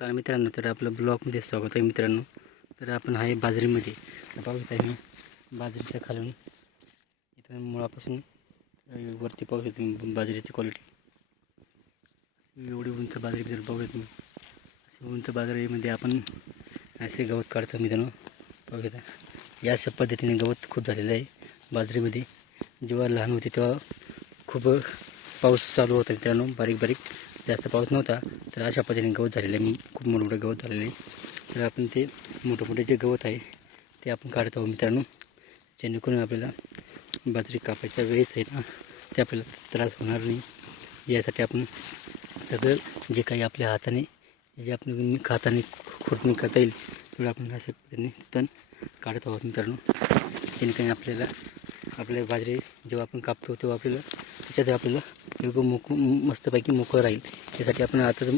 नमस्कार मित्रांनो तर आपलं ब्लॉगमध्ये स्वागत आहे मित्रांनो. तर आपण आहे बाजरीमध्ये. तर पाहू शकता मी बाजरीच्या खालून इथं मुळापासून वरती पाहू शकतो बाजरीची क्वालिटी एवढी उंच बाजरी मित्रांनो पाहू शकतो तुम्ही अशी उंच बाजरीमध्ये आपण असे गवत काढतो मित्रांनो. पाहू शकता या अशा पद्धतीने गवत खूप झालेलं आहे बाजरीमध्ये. जेव्हा लहान होते तेव्हा खूप पाऊस चालू होता मित्रांनो बारीक बारीक. जास्त पाऊस नव्हता तर अशा पद्धतीने गवत झालेलं आहे. खूप मोठं मोठं गवत झालेलं आहे. तर आपण ते मोठं मोठे जे गवत आहे ते आपण काढत आहोत मित्रांनो. जेणेकरून आपल्याला बाजरी कापायच्या वेळेस आहे ना ते आपल्याला त्रास होणार नाही. यासाठी आपण सगळं जे काही आपल्या हाताने जे आपण हाताने खुरपणी करता येईल तेवढं आपण अशा पद्धतीने तण काढत आहोत मित्रांनो. जेणेकरून आपल्याला आपल्या बाजरी जेव्हा आपण कापतो तेव्हा आपल्याला त्याच्यात आपल्याला योग्य मोक मस्तपैकी मोकळं राहील. त्यासाठी आपण आता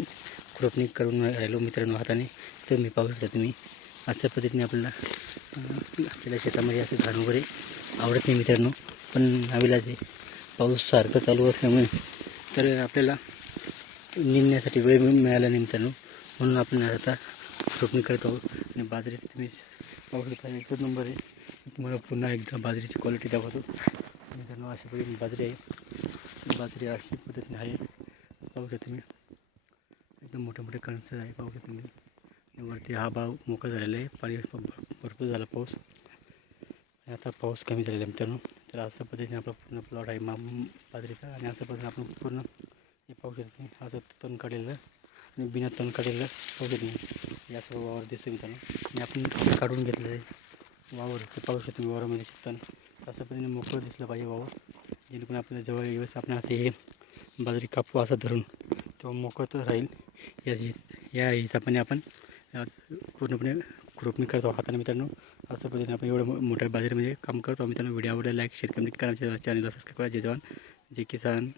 खुरपणी करून राहिलो मित्रांनो हाताने. तर मी पाहू शकता तुम्ही अशा पद्धतीने आपल्याला आपल्याला शेतामध्ये असे घाण वगैरे आवडत नाही मित्रांनो. पण नावीलाज आहे. पाऊस सारखं चालू असल्यामुळे तर आपल्याला निघण्यासाठी वेळ मिळाला नाही मित्रांनो. म्हणून आपण आता रोपणी करत आहोत. आणि बाजरीचं तुम्ही पाहू शकता एकच नंबर आहे. तुम्हाला पुन्हा एकदा बाजरीची क्वालिटी दाखवतो. मित्रांनो अशा पद्धतीने बाजरी आहे. बाजरी अशी पद्धतीने आहे. पाहू शकता तुम्ही. एकदम मोठे मोठे कणसं आहे. पाहू शकता तुम्ही. आणि वरती हा भाव मोकळा झालेला आहे. पाणी भरपूर झाला पाऊस. आणि आता पाऊस कमी झालेला आहे मित्रांनो. तर अशा पद्धतीने आपला पूर्ण प्लॉट आहे मा बाजरीचा. आणि अशा पद्धतीने आपण पूर्ण हे पाहू शकतो तुम्ही. असं तण काढलेलं आणि बिना तण काढलेलं पाहू शकतो तुम्ही. हे वावर दिसतो मित्रांनो. आणि आपण काढून घेतलेलं आहे वावर. ते पाहू शकतो तुम्ही वावरामध्ये तण. अशा पद्धतीने मोकळं दिसलं पाहिजे वावर. जेणेकरून आपल्याला जवळ वेळेस आपण असे हे बाजरी कापू असं धरून तो मोकळत राहील. या या हिसाबाने आपण पूर्णपणे खुरपणी करतो हाताने मित्रांनो असं पद्धतीने आपण एवढं मोठ्या बाजारामध्ये काम करतो. मित्रांनो व्हिडिओ आवडला लाईक शेअर कमेंट करा. चॅनलला सबस्क्राईब करा. जय जवान जय किसान.